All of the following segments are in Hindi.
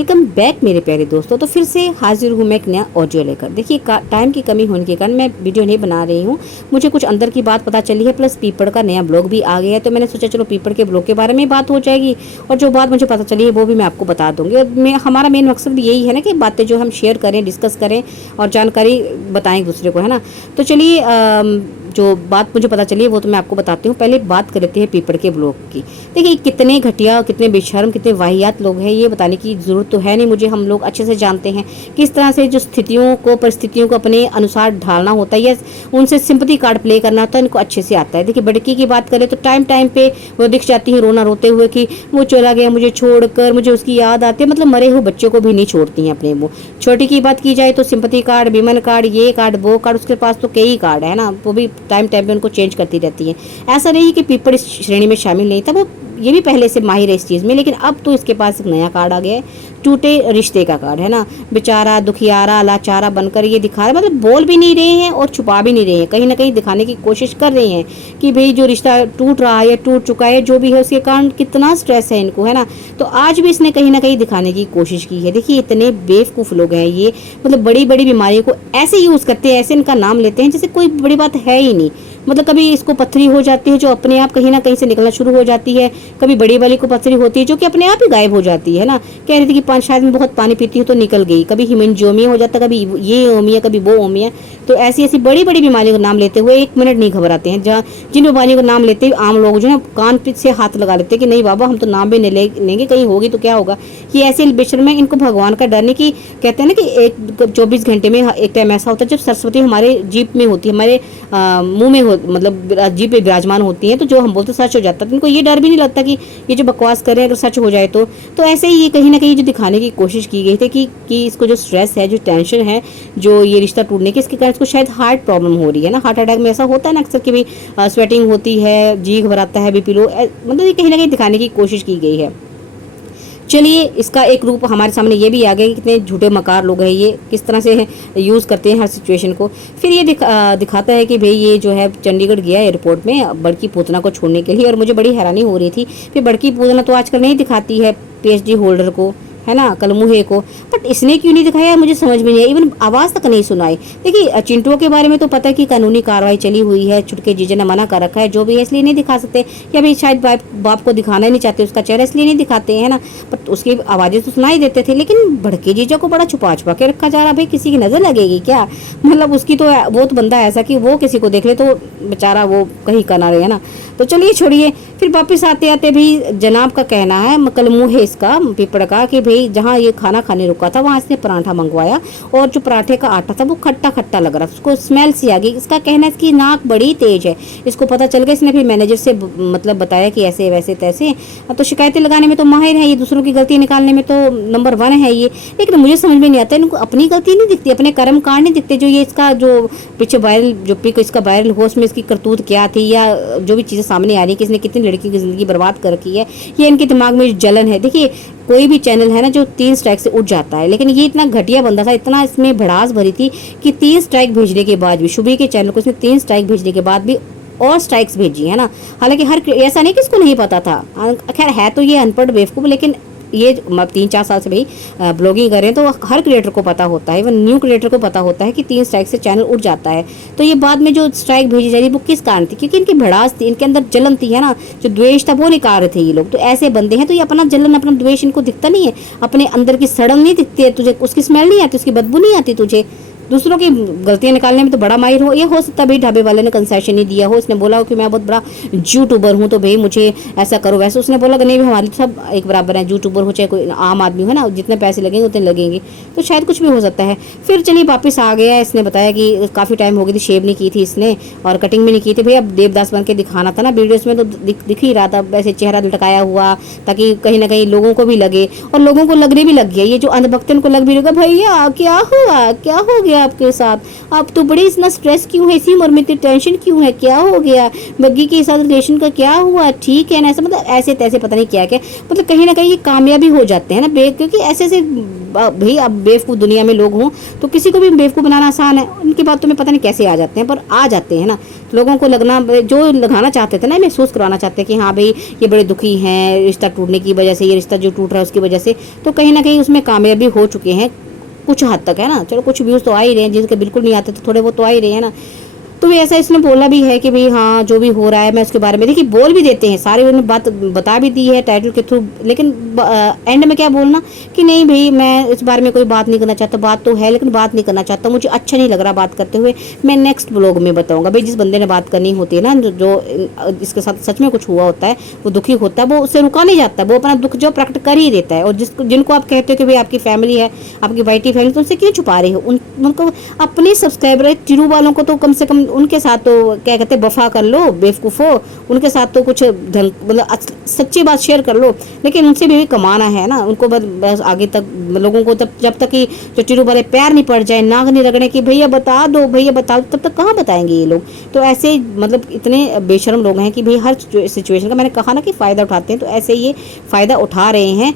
वेलकम बैक मेरे प्यारे दोस्तों। तो फिर से हाजिर हूँ मैं एक नया ऑडियो लेकर। देखिए टाइम की कमी होने के कारण मैं वीडियो नहीं बना रही हूँ। मुझे कुछ अंदर की बात पता चली है, प्लस पीपड़ का नया ब्लॉग भी आ गया है, तो मैंने सोचा चलो पीपड़ के ब्लॉग के बारे में बात हो जाएगी और जो बात मुझे पता चली है वो भी मैं आपको बता दूंगी। और हमारा मेन मकसद यही है ना कि बातें जो हम शेयर करें, डिस्कस करें और जानकारी बताएं एक दूसरे को, है ना। तो चलिए जो बात मुझे पता चली है वो तो मैं आपको बताती हूँ। पहले बात कर लेते हैं पीपड़ के ब्लॉग की। देखिए कितने घटिया, कितने बेशर्म, कितने वाहियात लोग हैं, ये बताने की ज़रूरत तो है नहीं मुझे। हम लोग अच्छे से जानते हैं किस तरह से जो स्थितियों को, परिस्थितियों को अपने अनुसार ढालना होता है या उनसे सिंपैथी कार्ड प्ले करना होता है, इनको अच्छे से आता है। देखिए बड़की की बात करें तो टाइम टाइम पे वो दिख जाती है रोना रोते हुए कि वो चला गया मुझे छोड़कर, मुझे उसकी याद आती है। मतलब मरे हुए बच्चों को भी नहीं छोड़ती हैं अपने वो। छोटी की बात की जाए तो सिंपैथी कार्ड, विमन कार्ड, ये कार्ड वो कार्ड, उसके पास तो कई कार्ड है ना, वो भी टाइम टाइम पे उनको चेंज करती रहती है। ऐसा नहीं कि पीपड़ इस श्रेणी में शामिल नहीं था, वो ये भी पहले से माहिर है इस चीज़ में, लेकिन अब तो इसके पास एक नया कार्ड आ गया है, टूटे रिश्ते का कार्ड, है ना। बेचारा दुखियारा लाचारा बनकर ये दिखा रहे, मतलब बोल भी नहीं रहे हैं और छुपा भी नहीं रहे हैं, कहीं ना कहीं दिखाने की कोशिश कर रहे हैं कि भाई जो रिश्ता टूट रहा है या टूट चुका है, जो भी है उसके कारण कितना स्ट्रेस है इनको, है ना। तो आज भी इसने कहीं ना कहीं दिखाने की कोशिश की है। देखिए इतने बेवकूफ़ लोग हैं ये, मतलब बड़ी बड़ी बीमारियों को ऐसे यूज़ करते हैं, ऐसे इनका नाम लेते हैं जैसे कोई बड़ी बात है ही नहीं। मतलब कभी इसको पथरी हो जाती है जो अपने आप कहीं ना कहीं से निकलना शुरू हो जाती है, कभी बड़ी वाली को पथरी होती है जो कि अपने आप ही गायब हो जाती है ना। कह रही थी कि शायद मैं बहुत पानी पीती हूँ तो निकल गई। कभी हिमनजोमिया हो जाता, कभी ये ओमिया, कभी वो ओमिया। तो ऐसी ऐसी बड़ी बड़ी बीमारियों का नाम लेते हुए एक मिनट नहीं घबराते हैं। जहाँ जिन बीमारियों का नाम लेते हुए आम लोग जो है कान से हाथ लगा लेते हैं कि नहीं बाबा हम तो नाम भी नहीं लेंगे, कहीं होगी तो क्या होगा। ये ऐसे बेशर्म में इनको भगवान का डर नहीं कि कहते हैं ना कि एक 24 घंटे में एक टाइम ऐसा होता है जब सरस्वती हमारे जीप में होती है, हमारे मुंह में मतलब जीप पे विराजमान होती है, तो जो हम बोलते सच हो जाता है। इनको ये डर भी नहीं लगता कि ये जो बकवास कर रहे हैं तो सच हो जाए। तो ऐसे ही ये कहीं ना कहीं जो दिखाने की कोशिश की गई थी कि इसको जो स्ट्रेस है, जो टेंशन है, जो ये रिश्ता टूटने की, इसके कारण इसको शायद हार्ट प्रॉब्लम हो रही है ना। हार्ट अटैक में ऐसा होता है ना अक्सर कि भाई स्वेटिंग होती है, जी घबराता है, बीपी लो, मतलब ये कहीं ना कहीं दिखाने की कोशिश की गई है। चलिए इसका एक रूप हमारे सामने ये भी आ गया कि कितने झूठे मकार लोग हैं, ये किस तरह से यूज़ करते हैं हर सिचुएशन को। फिर ये दिखाता है कि भाई ये जो है चंडीगढ़ गया एयरपोर्ट में बड़की पूतना को छोड़ने के लिए, और मुझे बड़ी हैरानी हो रही थी। फिर बड़की पूतना तो आजकल नहीं दिखाती है पीएचडी होल्डर को, है ना, कलमुहे को, बट इसने क्यों नहीं दिखाया मुझे समझ में नहीं आई। इवन आवाज़ तक नहीं सुनाई। देखिए चिंटुओं के बारे में तो पता है कि कानूनी कार्रवाई चली हुई है, छुटके जीजा ने मना कर रखा है, जो भी है इसलिए नहीं दिखा सकते, या भाई शायद बाप को दिखाना ही नहीं चाहते उसका चेहरा, इसलिए नहीं दिखाते हैं ना। बट उसकी आवाज़ें तो सुनाई देते थे, लेकिन बड़के जीजा को बड़ा छुपा छुपा के रखा जा रहा। भाई किसी की नज़र लगेगी क्या? मतलब उसकी तो वो तो बंदा ऐसा कि वो किसी को देख ले तो बेचारा वो कहीं का ना रहे, है ना। तो चलिए छोड़िए। फिर वापस आते आते भी जनाब का कहना है, कलमुह है इसका पीपड़ का, कि भाई जहाँ ये खाना खाने रुका था वहाँ इसने पराठा मंगवाया और जो पराठे का आटा था वो खट्टा खट्टा लग रहा था, उसको स्मेल सी आ गई। इसका कहना है इसकी नाक बड़ी तेज है, इसको पता चल गया। इसने फिर मैनेजर से मतलब बताया कि ऐसे वैसे तैसे। तो शिकायतें लगाने में तो माहिर है ये, दूसरों की गलती निकालने में तो नंबर 1 है ये। लेकिन मुझे समझ में नहीं आता, इनको अपनी गलती नहीं दिखती, अपने कर्म कांड नहीं दिखते। जो ये इसका जो पीछे वायरल जो पिक इसका वायरल हो उसमें इसकी करतूत क्या थी, या जो भी चीज़ें सामने आ रही है कि इसने कितनी लड़की की ज़िंदगी बर्बाद कर रखी है, ये इनके दिमाग में जलन है। देखिए कोई भी चैनल है ना जो 3 स्ट्राइक से उठ जाता है, लेकिन ये इतना घटिया बंदा था, इतना इसमें भड़ास भरी थी कि 3 स्ट्राइक भेजने के बाद भी, शुभी के चैनल को इसने 3 स्ट्राइक भेजने के बाद भी और स्ट्राइक्स भेजी, है ना। हालांकि हर ऐसा नहीं कि इसको नहीं पता था, खैर है तो ये अनपढ़ बेवकूफ़, लेकिन ये 3-4 साल से भाई ब्लॉगिंग कर रहे हैं तो हर क्रिएटर को पता होता है, इवन न्यू क्रिएटर को पता होता है कि 3 स्ट्राइक से चैनल उठ जाता है। तो ये बाद में जो स्ट्राइक भेजी जा रही है वो किस कारण थी? क्योंकि इनकी भड़ास थी, इनके अंदर जलन थी, है ना, जो द्वेष था वो निकाल रहे थे ये लोग। तो ऐसे बंदे हैं, तो ये अपना जलन अपना द्वेष इनको दिखता नहीं है, अपने अंदर की सड़न नहीं दिखती है तुझे, उसकी स्मेल नहीं आती, उसकी बदबू नहीं आती तुझे। दूसरों की गलतियां निकालने में तो बड़ा माहिर हो। ये हो सकता है भाई ढाबे वाले ने कंसेशन नहीं दिया हो, उसने बोला हो कि मैं बहुत बड़ा यूट्यूबर हूँ तो भाई मुझे ऐसा करो वैसे। उसने बोला कि नहीं भाई हमारे सब एक बराबर है, यूट्यूबर हो चाहे कोई आम आदमी हो ना, जितने पैसे लगेंगे उतने लगेंगे। तो शायद कुछ भी हो सकता है। फिर चलिए वापस आ गया, इसने बताया कि काफ़ी टाइम हो गई थी शेव नहीं की थी इसने और कटिंग भी नहीं की थी। भाई अब देवदास बन के दिखाना था ना वीडियोज़ में, तो दिख ही रहा था वैसे चेहरा लटकाया हुआ, ताकि कहीं ना कहीं लोगों को भी लगे, और लोगों को लगने भी लग गया। ये जो अंधभक्त उनको लग भी लगा, भैया क्या हुआ, क्या हो गया आपके साथ, आप तो बड़े इतना स्ट्रेस क्यों है, इसी उम्र में इतनी टेंशन क्यों है, क्या हो गया, बग्गी के साथ रिलेशन का क्या हुआ, ठीक है ना। ऐसा मतलब ऐसे तैसे पता नहीं क्या क्या, मतलब कहीं ना कहीं ये कामयाबी हो जाते हैं ना, क्योंकि ऐसे ऐसे भाई अब बेवकूफ़ दुनिया में लोग हों तो किसी को भी बेवकूफ़ बनाना आसान है, उनकी बातों में पता नहीं कैसे आ जाते हैं, पर आ जाते हैं ना। लोगों को लगना, जो लगाना चाहते थे ना, महसूस करवाना चाहते हैं कि हाँ भाई ये बड़े दुखी हैं रिश्ता टूटने की वजह से, ये रिश्ता जो टूट रहा है उसकी वजह से, तो कहीं ना कहीं उसमें कामयाबी हो चुके हैं कुछ हद तक, है ना। चलो कुछ व्यूज़ तो आ ही रहे हैं, जिनके बिल्कुल नहीं आते तो थोड़े वो तो आ ही रहे हैं ना। तो ऐसा इसने बोला भी है कि भाई हाँ जो भी हो रहा है मैं उसके बारे में, देखिए बोल भी देते हैं सारी, उन्होंने बात बता भी दी है टाइटल के थ्रू, लेकिन एंड में क्या बोलना कि नहीं भाई मैं इस बारे में कोई बात नहीं करना चाहता, बात तो है लेकिन बात नहीं करना चाहता, मुझे अच्छा नहीं लग रहा बात करते हुए, मैं नेक्स्ट ब्लॉग में बताऊंगा। भाई जिस बंदे ने बात करनी होती है ना, जो इसके साथ सच में कुछ हुआ होता है, वो दुखी होता है, वो उससे रुका नहीं जाता, वो अपना दुख जो प्रकट कर ही देता है। और जिनको आप कहते हो कि भाई आपकी फैमिली है, आपकी वाइटी फैमिली, तो उनसे क्यों छुपा रहे हो? उनको अपने सब्सक्राइबर चिरू वालों को तो कम से कम उनके साथ तो क्या कहते हैं वफा कर लो, बेवकूफ़ो, उनके साथ तो कुछ मतलब सच्ची बात शेयर कर लो, लेकिन उनसे भी कमाना है ना। उनको बस आगे तक लोगों को जब तक कि जो चिरू वाले प्यार नहीं पड़ जाए, नाक नहीं रगड़े कि भैया बता दो भैया बता दो, तब तक कहाँ बताएंगे ये लोग। तो ऐसे मतलब इतने बेशर्म लोग हैं कि भाई हर सिचुएशन का, मैंने कहा ना कि फ़ायदा उठाते हैं, तो ऐसे ये फ़ायदा उठा रहे हैं।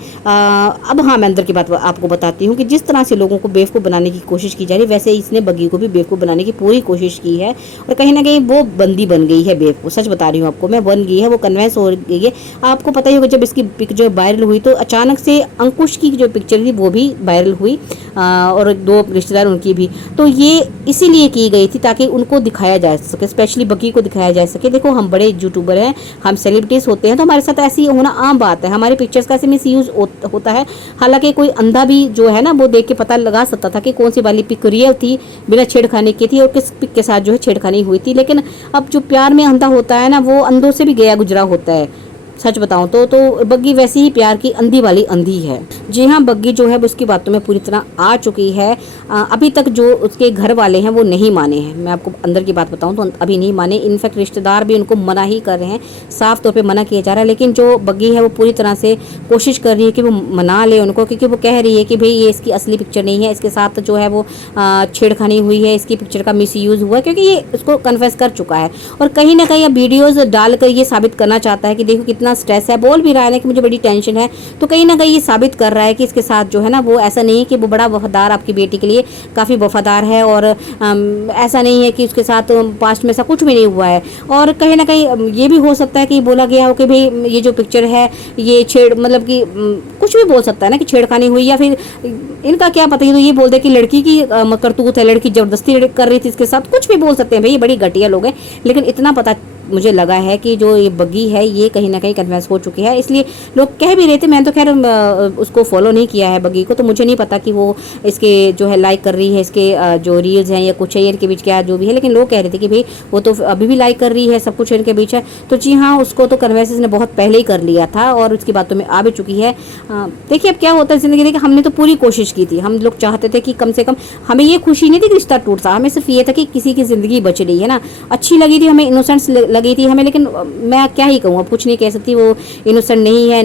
अब हाँ मैं अंदर की बात आपको बताती हूँ कि जिस तरह से लोगों को बेवकूफ़ बनाने की कोशिश की जा रही है, वैसे इसने बग्गी को भी बेवकूफ़ बनाने की पूरी कोशिश की है, और कहीं ना कहीं वो बंदी बन गई है बेवकूफ़। सच बता रही हूँ आपको मैं, बन गई है, वो कन्वेंस हो गई है। आपको पता ही होगा जब इसकी पिक जो वायरल हुई तो अचानक से अंकुश की जो पिक्चर थी वो भी वायरल हुई, और दो रिश्तेदार उनकी भी, तो ये इसीलिए की गई थी ताकि उनको दिखाया जा सके, स्पेशली बग्गी को दिखाया जा सके। देखो हम बड़े यूट्यूबर हैं, हम सेलिब्रिटीज़ होते हैं, तो हमारे साथ ऐसी होना आम बात है, हमारी पिक्चर्स का ऐसे मिस यूज़ होता है। हालांकि कोई अंधा भी जो है ना वो देख के पता लगा सकता था कि कौन सी वाली पिक रियल थी, बिना छेड़खानी की थी, और किस पिक के साथ जो है छेड़खानी हुई थी। लेकिन अब जो प्यार में अंधा होता है ना, वो अंधों से भी गया गुजरा होता है। सच बताऊं तो बग्गी वैसे ही प्यार की अंधी वाली अंधी है। जी हाँ, बग्गी जो है वो उसकी बातों में पूरी तरह आ चुकी है। अभी तक जो उसके घर वाले हैं वो नहीं माने हैं, मैं आपको अंदर की बात बताऊं तो अभी नहीं माने। इनफैक्ट रिश्तेदार भी उनको मना ही कर रहे हैं, साफ तौर पे मना किया जा रहा है। लेकिन जो बग्गी है वो पूरी तरह से कोशिश कर रही है कि वो मना ले उनको, क्योंकि वो कह रही है कि भाई ये इसकी असली पिक्चर नहीं है, इसके साथ जो है वो छेड़खानी हुई है, इसकी पिक्चर का मिसयूज़ हुआ है, क्योंकि ये उसको कन्फेस कर चुका है। और कहीं ना कहीं अब वीडियोज़ डालकर ये साबित करना चाहता है कि देखो कितना स्ट्रेस है, बोल भी रहा है ना कि मुझे बड़ी टेंशन है। तो कहीं ना कहीं ये साबित कर रहा है कि इसके साथ जो है ना वो ऐसा नहीं है कि वो बड़ा वफादार, आपकी बेटी के लिए काफ़ी वफादार है, और ऐसा नहीं है कि उसके साथ पास्ट में ऐसा कुछ भी नहीं हुआ है। और कहीं ना कहीं ये भी हो सकता है कि बोला गया हो कि भाई ये जो पिक्चर है ये मतलब कि कुछ भी बोल सकता है ना कि छेड़खानी हुई, या फिर इनका क्या पता, तो ये बोल दे कि लड़की की करतूत है, लड़की ज़बरदस्ती कर रही थी इसके साथ, कुछ भी बोल सकते हैं भाई, ये बड़ी घटिया लोग हैं। लेकिन इतना पता मुझे लगा है कि जो ये बग्गी है ये कहीं ना कहीं कन्विंस हो चुकी है, इसलिए लोग कह भी रहे थे। मैंने तो खैर उसको फॉलो नहीं किया है बग्गी को, तो मुझे नहीं पता कि वो इसके जो है लाइक कर रही है, इसके जो रील्स हैं या कुछ है इनके बीच क्या जो भी है, लेकिन लोग कह रहे थे कि भाई वो तो अभी भी लाइक कर रही है, सब कुछ इनके बीच है। तो जी हाँ, उसको तो कन्विंस ने बहुत पहले ही कर लिया था और उसकी बातों में आ भी चुकी है। देखिए अब क्या होता है ज़िंदगी, देखिए हमने तो पूरी कोशिश की थी, हम लोग चाहते थे कि कम से कम हमें ये खुशी नहीं थी कि रिश्ता टूटता, हमें सिर्फ ये था कि किसी की ज़िंदगी बच रही है ना, अच्छी लगी थी हमें, इनोसेंस लगी थी हमें। लेकिन मैं क्या ही कहूँ, अब कुछ नहीं कह सकती, वो इनोसेंट नहीं है,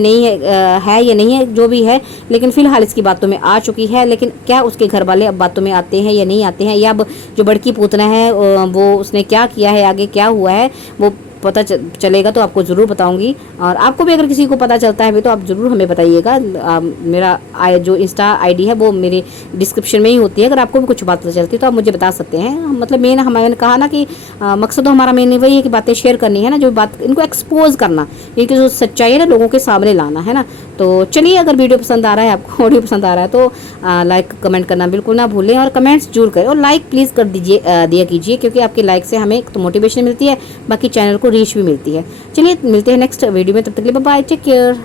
है या नहीं है जो भी है, लेकिन फिलहाल इसकी बातों में आ चुकी है। लेकिन क्या उसके घर वाले अब बातों में आते हैं या नहीं आते हैं, या अब जो बड़की पूतना है वो उसने क्या किया है, आगे क्या हुआ है वो पता चलेगा तो आपको ज़रूर बताऊंगी। और आपको भी अगर किसी को पता चलता है तो आप ज़रूर हमें बताइएगा। मेरा जो इंस्टा आईडी है वो मेरे डिस्क्रिप्शन में ही होती है, अगर आपको भी कुछ बात पता चलती है तो आप मुझे बता सकते हैं। मतलब मेन हमारे कहा ना कि मकसद तो हमारा मेन वही है कि बातें शेयर करनी है ना, जो बात इनको एक्सपोज करना, इनकी जो सच्चाई है ना लोगों के सामने लाना है ना। तो चलिए, अगर वीडियो पसंद आ रहा है, आपको ऑडियो पसंद आ रहा है तो लाइक कमेंट करना बिल्कुल ना भूलें, और कमेंट्स जरूर करें, और लाइक प्लीज़ कर दिया कीजिए, क्योंकि आपके लाइक से हमें तो मोटिवेशन मिलती है, बाकी चैनल को रीच भी मिलती है। चलिए मिलते हैं नेक्स्ट वीडियो में, तब तक के लिए बाय, टेक केयर।